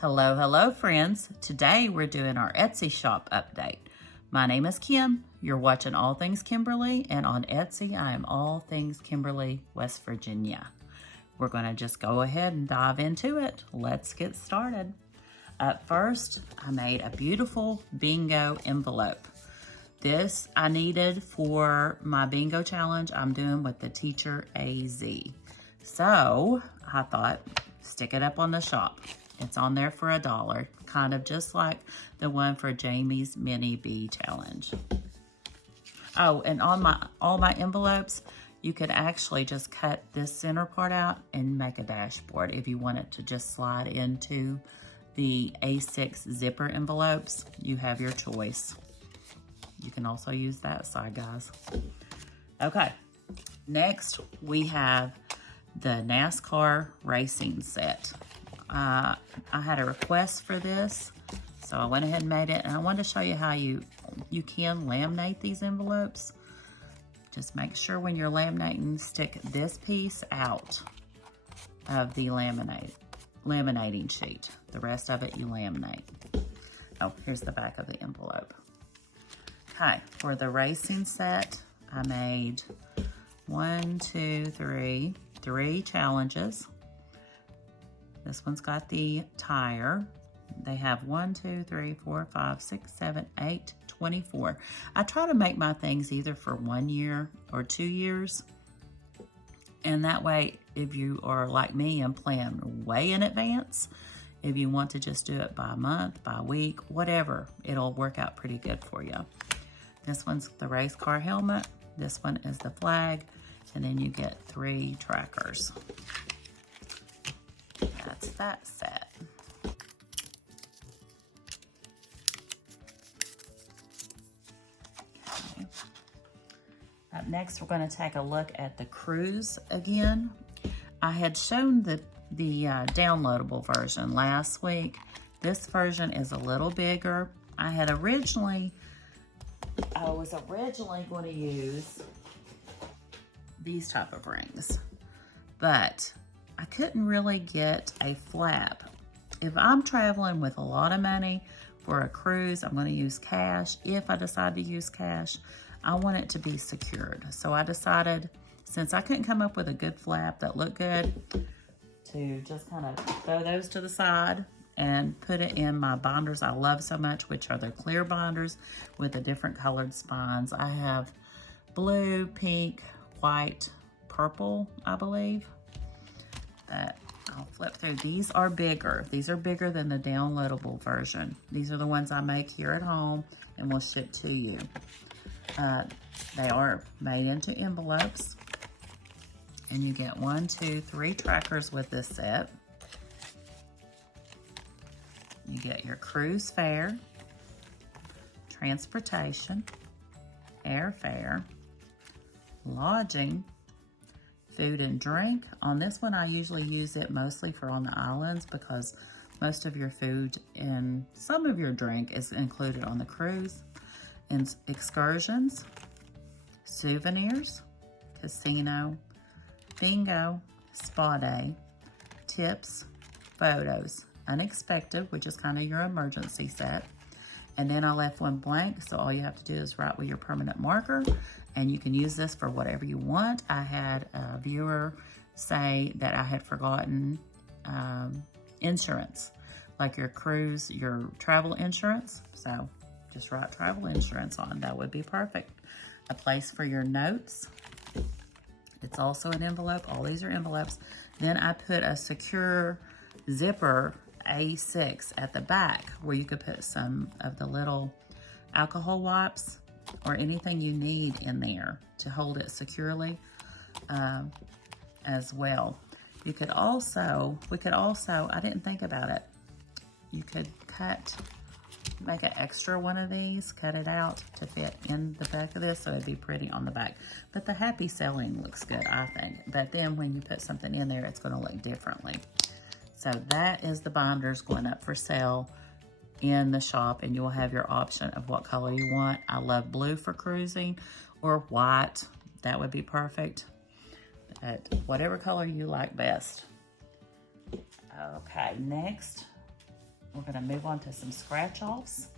Hello, hello friends. Today we're doing our Etsy shop update. My name is Kim. You're watching All Things Kimberly, and on Etsy I am All Things Kimberly, West Virginia. We're going to just go ahead and dive into it. Let's get started. Up first, I made a beautiful bingo envelope. This I needed for my bingo challenge I'm doing with the Teacher AZ. So I thought, stick it up on the shop. It's on there for $1, kind of just like the one for Jamie's Mini Bee Challenge. Oh, and on all my envelopes, you could actually just cut this center part out and make a dashboard if you want it to just slide into the A6 zipper envelopes. You have your choice. You can also use that side, guys. Okay, next we have the NASCAR Racing Set. I had a request for this, so I went ahead and made it, and I wanted to show you how you can laminate these envelopes. Just make sure when you're laminating, stick this piece out of the laminating sheet. The rest of it you laminate. Oh, here's the back of the envelope. Okay, for the racing set, I made three challenges. This one's got the tire. They have 1, 2, 3, 4, 5, 6, 7, 8, 24. I try to make my things either for 1 year or 2 years. And that way, if you are like me and plan way in advance, if you want to just do it by month, by week, whatever, it'll work out pretty good for you. This one's the race car helmet. This one is the flag. And then you get 3 trackers. That's that set. Okay. Up next, we're going to take a look at the cruise again. I had shown the downloadable version last week. This version is a little bigger. I was originally going to use these type of rings, but I couldn't really get a flap. If I'm traveling with a lot of money for a cruise, I'm going to use cash. If I decide to use cash, I want it to be secured. So I decided, since I couldn't come up with a good flap that looked good, to just kind of throw those to the side and put it in my binders I love so much, which are the clear binders with the different colored spines. I have blue, pink, white, purple, I believe. That I'll flip through. These are bigger. These are bigger than the downloadable version. These are the ones I make here at home and will ship to you. They are made into envelopes, and you get 1, 2, 3 trackers with this set. You get your cruise fare, transportation, airfare, lodging, food and drink. On this one, I usually use it mostly for on the islands because most of your food and some of your drink is included on the cruise. And excursions, souvenirs, casino, bingo, spa day, tips, photos, unexpected, which is kind of your emergency set. And then I left one blank, so all you have to do is write with your permanent marker, and you can use this for whatever you want. I had a viewer say that I had forgotten insurance, like your cruise, your travel insurance. So just write travel insurance on. That would be perfect. A place for your notes. It's also an envelope. All these are envelopes. Then I put a secure zipper A6 at the back where you could put some of the little alcohol wipes or anything you need in there to hold it securely as well. We could also, I didn't think about it. You could make an extra one of these, cut it out to fit in the back of this so it'd be pretty on the back. But the happy selling looks good, I think. But then when you put something in there, it's going to look differently. So that is the binders going up for sale in the shop, and you will have your option of what color you want. I love blue for cruising, or white. That would be perfect. But whatever color you like best. Okay, next we're gonna move on to some scratch-offs.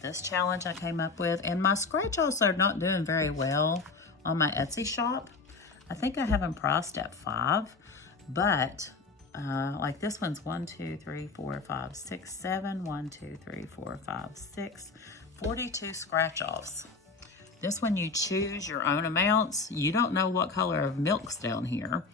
This challenge I came up with, and my scratch-offs are not doing very well on my Etsy shop. I think I have them priced at $5, but like this one's 1, 2, 3, 4, 5, 6, 7, 1, 2, 3, 4, 5, 6, 42 scratch-offs. This one you choose your own amounts. You don't know what color of milk's down here.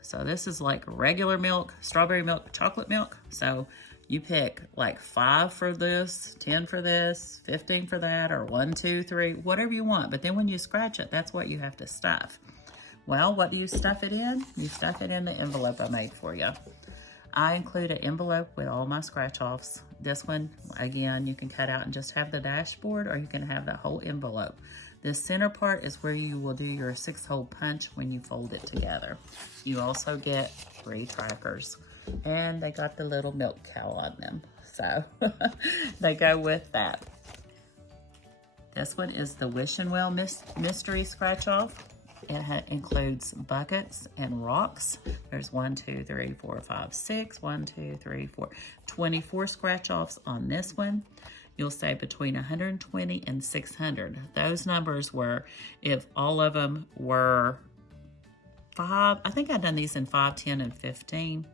So this is like regular milk, strawberry milk, chocolate milk. So you pick like 5 for this, 10 for this, 15 for that, or 1, 2, 3, whatever you want. But then when you scratch it, that's what you have to stuff. Well, what do you stuff it in? You stuff it in the envelope I made for you. I include an envelope with all my scratch-offs. This one, again, you can cut out and just have the dashboard, or you can have the whole envelope. This center part is where you will do your 6-hole punch when you fold it together. You also get 3 trackers, and they got the little milk cow on them. So they go with that. This one is the Wish and Well Mystery Scratch-Off. It includes buckets and rocks. There's 1, 2, 3, 4, 5, 6, 1, 2, 3, 4, 24 scratch-offs on this one. You'll say between 120 and 600. Those numbers were, if all of them were 5, I think I've done these in 5, 10, and 15.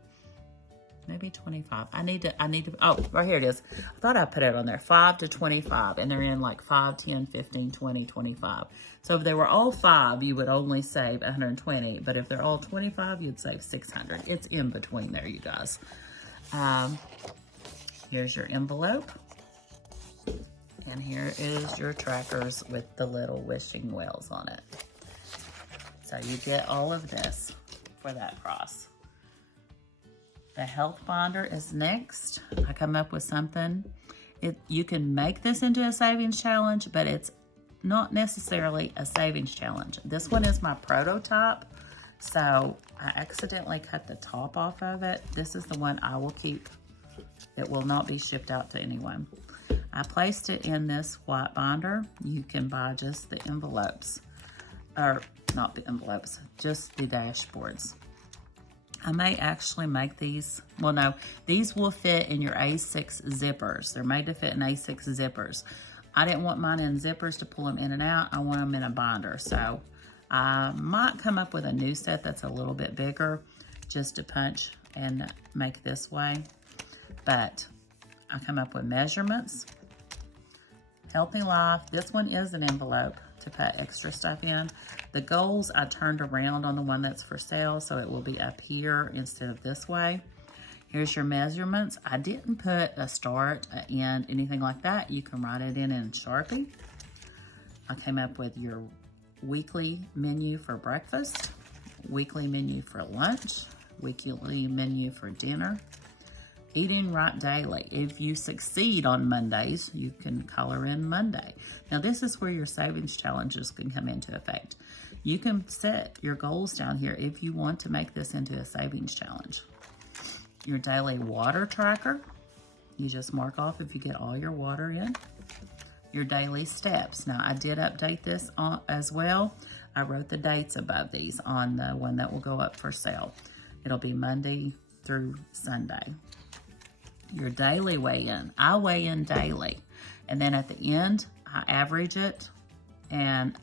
Maybe 25. I need to, oh, right here it is. I thought I put it on there, 5 to 25, and they're in like 5, 10, 15, 20, 25. So if they were all 5, you would only save 120, but if they're all 25, you'd save 600. It's in between there, you guys. Here's your envelope, and here is your trackers with the little wishing wells on it. So you get all of this for that price. The health binder is next. I come up with something. You can make this into a savings challenge, but it's not necessarily a savings challenge. This one is my prototype, so I accidentally cut the top off of it. This is the one I will keep. It will not be shipped out to anyone. I placed it in this white binder. You can buy just the envelopes, or not the envelopes, just the dashboards. I may actually make these, well no, these will fit in your A6 zippers. They're made to fit in A6 zippers. I didn't want mine in zippers to pull them in and out. I want them in a binder. So I might come up with a new set that's a little bit bigger just to punch and make this way. But I come up with measurements. Healthy Life, this one is an envelope to put extra stuff in. The goals I turned around on the one that's for sale, so it will be up here instead of this way. Here's your measurements. I didn't put a start, an end, anything like that. You can write it in Sharpie. I came up with your weekly menu for breakfast, weekly menu for lunch, weekly menu for dinner. Eating right daily. If you succeed on Mondays, you can color in Monday. Now this is where your savings challenges can come into effect. You can set your goals down here if you want to make this into a savings challenge. Your daily water tracker. You just mark off if you get all your water in. Your daily steps. Now I did update this as well. I wrote the dates above these on the one that will go up for sale. It'll be Monday through Sunday. Your daily weigh-in. I weigh in daily. And then at the end, I average it. And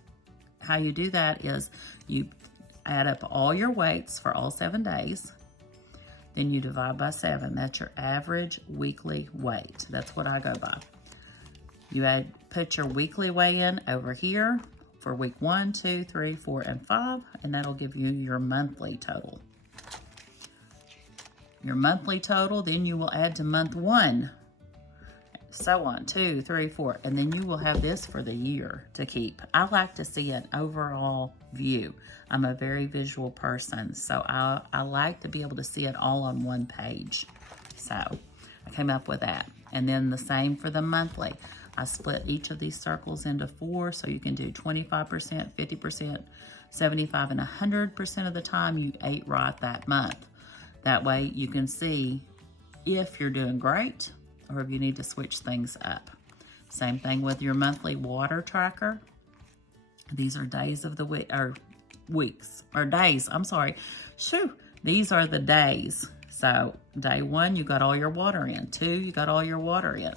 how you do that is you add up all your weights for all 7 days. Then you divide by 7. That's your average weekly weight. That's what I go by. You put your weekly weigh-in over here for week 1, 2, 3, 4, and 5. And that'll give you your monthly total. Your monthly total, then you will add to month 1, so on, 2, 3, 4, and then you will have this for the year to keep. I like to see an overall view. I'm a very visual person, so I like to be able to see it all on one page. So I came up with that. And then the same for the monthly. I split each of these circles into 4, so you can do 25%, 50%, 75, and 100% of the time you ate right that month. That way you can see if you're doing great or if you need to switch things up. Same thing with your monthly water tracker. These are days of the week, or weeks, or days, I'm sorry. Shoo, these are the days So day 1, you got all your water in. 2, you got all your water in.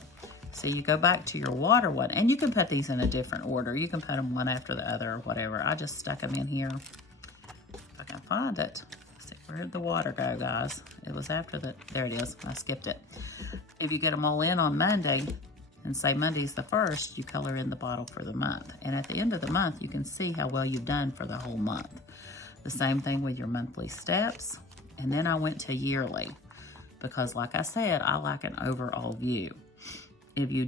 So you go back to your water one, and you can put these in a different order. You can put them one after the other or whatever. I just stuck them in here. If I can find it. Let's see, where did the water go, guys? It was after the, there it is. I skipped it. If you get them all in on Monday, and say Monday's the 1st, you color in the bottle for the month. And at the end of the month, you can see how well you've done for the whole month. The same thing with your monthly steps. And then I went to yearly because, like I said, I like an overall view. If you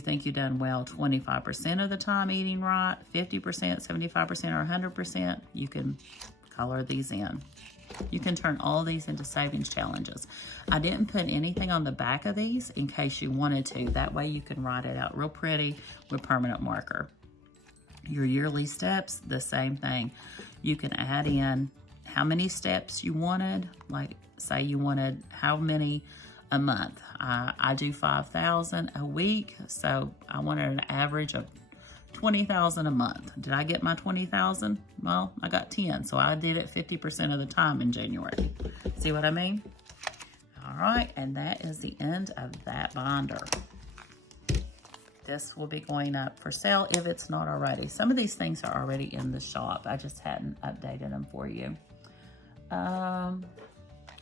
think you've done well 25% of the time eating right, 50%, 75%, or 100%, you can color these in. You can turn all these into savings challenges. I didn't put anything on the back of these in case you wanted to. That way you can write it out real pretty with permanent marker. Your yearly steps, the same thing. You can add in how many steps you wanted. Like say you wanted how many a month. I do 5,000 a week, so I wanted an average of 20,000 a month. Did I get my 20,000? Well, I got 10, so I did it 50% of the time in January. See what I mean? All right, and that is the end of that binder. This will be going up for sale if it's not already. Some of these things are already in the shop. I just hadn't updated them for you.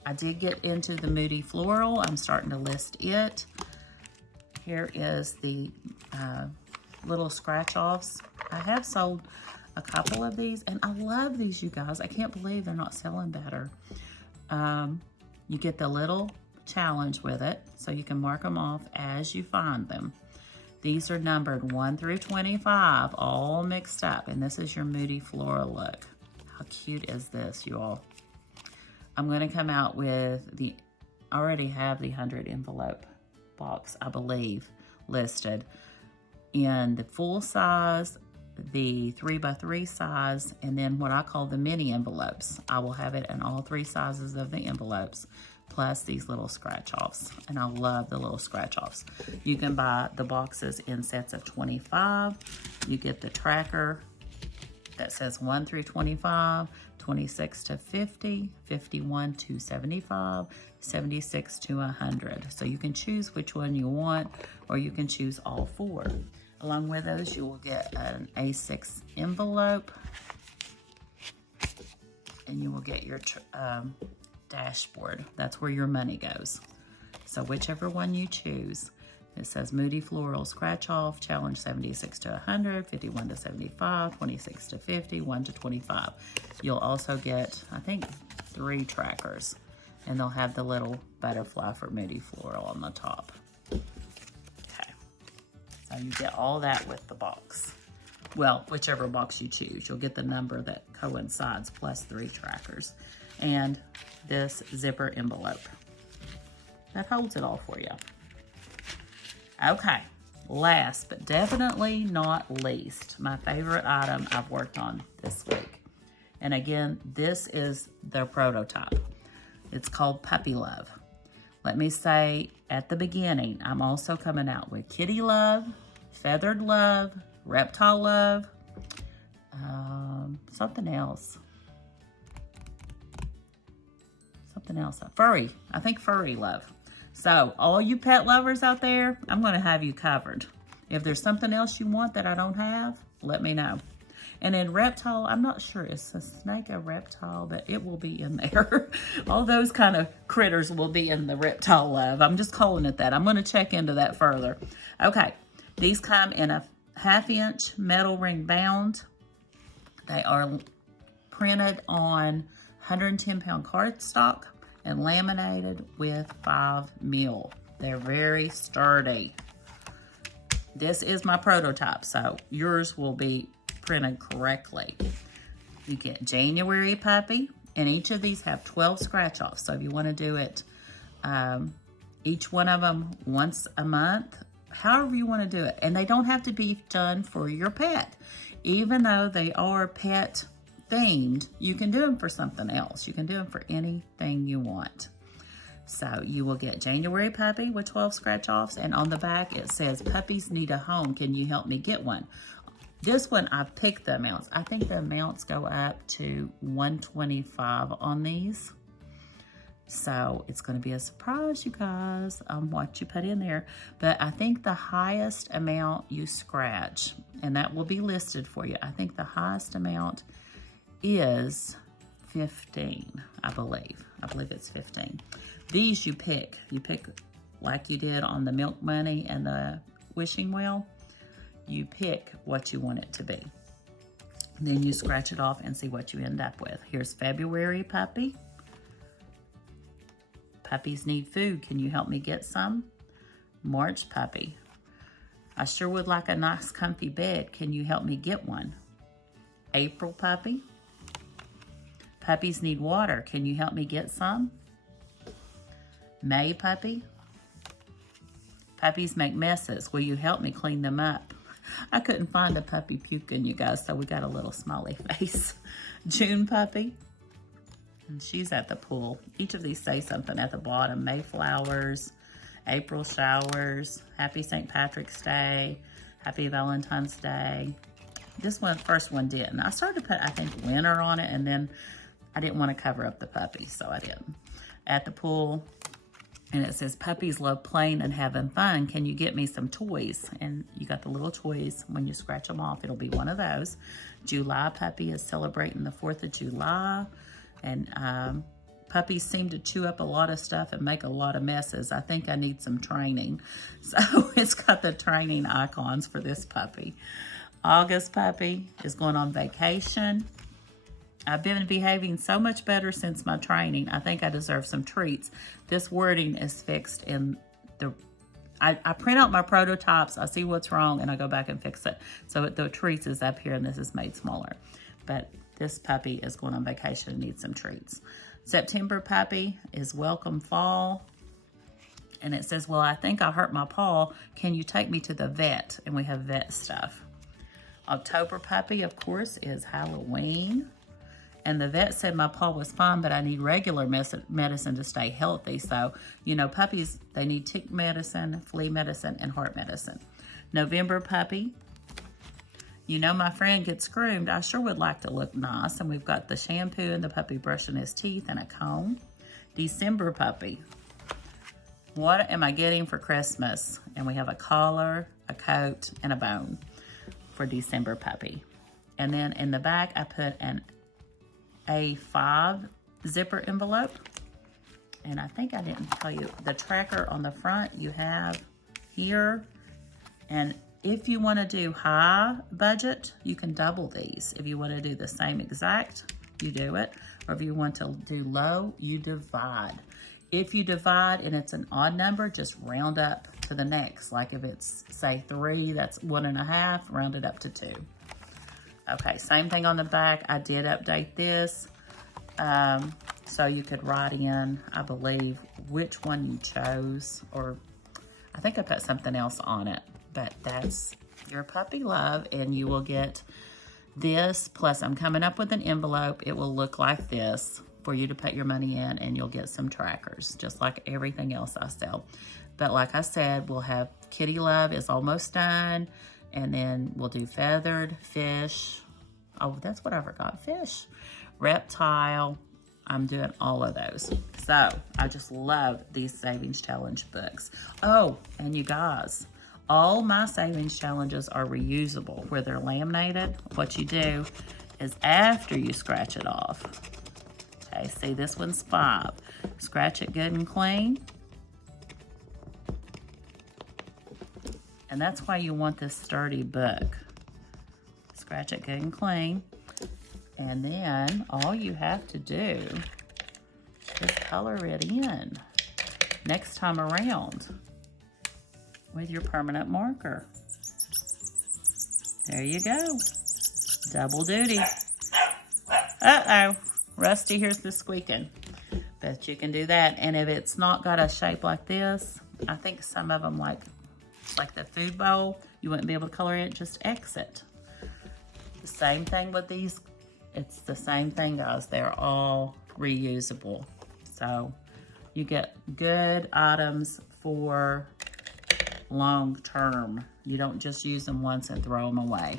I did get into the Moody Floral. I'm starting to list it. Here is the little scratch-offs. I have sold a couple of these, and I love these, you guys. I can't believe they're not selling better. You get the little challenge with it, so you can mark them off as you find them. These are numbered 1 through 25, all mixed up, and this is your Moody Floral look. How cute is this, you all? I'm going to come out with I already have the 100 envelope box, I believe, listed in the full size, the 3x3 size, and then what I call the mini envelopes. I will have it in all 3 sizes of the envelopes, plus these little scratch-offs. And I love the little scratch-offs. You can buy the boxes in sets of 25. You get the tracker that says 1 through 25, 26 to 50, 51 to 75, 76 to 100. So you can choose which one you want, or you can choose all 4. Along with those, you will get an A6 envelope, and you will get your dashboard. That's where your money goes. So whichever one you choose. It says Moody Floral Scratch Off, Challenge 76 to 100, 51 to 75, 26 to 50, 1 to 25. You'll also get, I think, 3 trackers, and they'll have the little butterfly for Moody Floral on the top. Okay, so you get all that with the box. Well, whichever box you choose, you'll get the number that coincides plus 3 trackers, and this zipper envelope that holds it all for you. Okay, last but definitely not least, my favorite item I've worked on this week. And again, this is the prototype. It's called Puppy Love. Let me say at the beginning, I'm also coming out with Kitty Love, Feathered Love, Reptile Love, something else. Furry, I think Furry Love. So all you pet lovers out there, I'm going to have you covered. If there's something else you want that I don't have, let me know. And in reptile, I'm not sure, is a snake a reptile, but it will be in there. All those kind of critters will be in the Reptile Love. I'm just calling it that. I'm going to check into that further. Okay, these come in a 1/2-inch metal ring bound. They are printed on 110-pound cardstock and laminated with 5 mil. They're very sturdy. This is my prototype, so yours will be printed correctly. You get January Puppy, and each of these have 12 scratch-offs. So if you want to do it, each one of them once a month, however you want to do it. And they don't have to be done for your pet. Even though they are pet themed, you can do them for something else. You can do them for anything you want. So you will get January Puppy with 12 scratch-offs, and on the back it says, "Puppies need a home. Can you help me get one?" This one, I've picked the amounts. I think the amounts go up to 125 on these. So it's going to be a surprise, you guys, on what you put in there. But I think the highest amount you scratch, and that will be listed for you. I think the highest amount is 15, I believe. I believe it's 15. These you pick. You pick like you did on the milk money and the wishing well. You pick what you want it to be. Then you scratch it off and see what you end up with. Here's February puppy. Puppies need food. Can you help me get some? March puppy. I sure would like a nice comfy bed. Can you help me get one? April puppy. Puppies need water. Can you help me get some? May puppy. Puppies make messes. Will you help me clean them up? I couldn't find a puppy puking, you guys, so we got a little smiley face. June puppy. And she's at the pool. Each of these say something at the bottom. Mayflowers, April showers, Happy St. Patrick's Day, Happy Valentine's Day. This one, first one didn't. I started to put, I think, winter on it, and then I didn't want to cover up the puppy, so I didn't. At the pool, and it says, puppies love playing and having fun. Can you get me some toys? And you got the little toys. When you scratch them off, it'll be one of those. July puppy is celebrating the 4th of July. And puppies seem to chew up a lot of stuff and make a lot of messes. I think I need some training. So it's got the training icons for this puppy. August puppy is going on vacation. I've been behaving so much better since my training. I think I deserve some treats. This wording is fixed in the... I print out my prototypes, I see what's wrong, and I go back and fix it. So the treats is up here, and this is made smaller. But this puppy is going on vacation and needs some treats. September puppy is welcome fall. And it says, well, I think I hurt my paw. Can you take me to the vet? And we have vet stuff. October puppy, of course, is Halloween. And the vet said my paw was fine, but I need regular medicine to stay healthy. So, you know, puppies, they need tick medicine, flea medicine, and heart medicine. November puppy. You know, my friend gets groomed. I sure would like to look nice. And we've got the shampoo and the puppy brushing his teeth and a comb. December puppy. What am I getting for Christmas? And we have a collar, a coat, and a bone for December puppy. And then in the back, I put an A5 zipper envelope. And I think I didn't tell you, the tracker on the front you have here. And if you want to do high budget, you can double these. If you want to do the same exact, you do it. Or if you want to do low, you divide. If you divide and it's an odd number, just round up to the next. Like if it's, say, 3, that's 1.5, round it up to 2. Okay, same thing on the back. I did update this. So you could write in, I believe, which one you chose. Or I think I put something else on it. But that's your puppy love, and you will get this. Plus, I'm coming up with an envelope. It will look like this for you to put your money in, and you'll get some trackers, just like everything else I sell. But like I said, we'll have Kitty Love is almost done, and then we'll do feathered, fish. Oh, that's what I forgot, fish. Reptile. I'm doing all of those. So I just love these Savings Challenge books. Oh, and you guys, all my savings challenges are reusable. Where they're laminated, what you do is after you scratch it off. Okay, see, this one's 5. Scratch it good and clean. And that's why you want this sturdy book. Scratch it good and clean. And then all you have to do is color it in next time around with your permanent marker. There you go. Double duty. Uh-oh. Rusty here's the squeaking. But you can do that. And if it's not got a shape like this, I think some of them like the food bowl, you wouldn't be able to color it, just exit. The same thing with these. It's the same thing, guys. They're all reusable. So you get good items for long term. You don't just use them once and throw them away.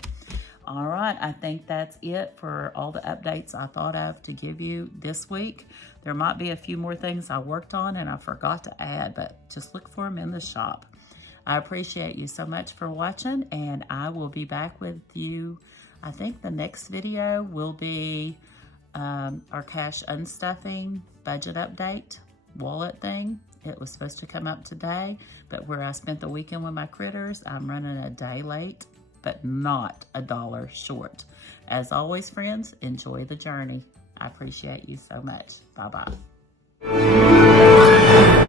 All right, I think that's it for all the updates I thought of to give you this week. There might be a few more things I worked on and I forgot to add, but just look for them in the shop. I appreciate you so much for watching, and I will be back with you. I think the next video will be our cash unstuffing budget update wallet thing. It was supposed to come up today, but where I spent the weekend with my critters, I'm running a day late, but not $1 short. As always, friends, enjoy the journey. I appreciate you so much. Bye-bye.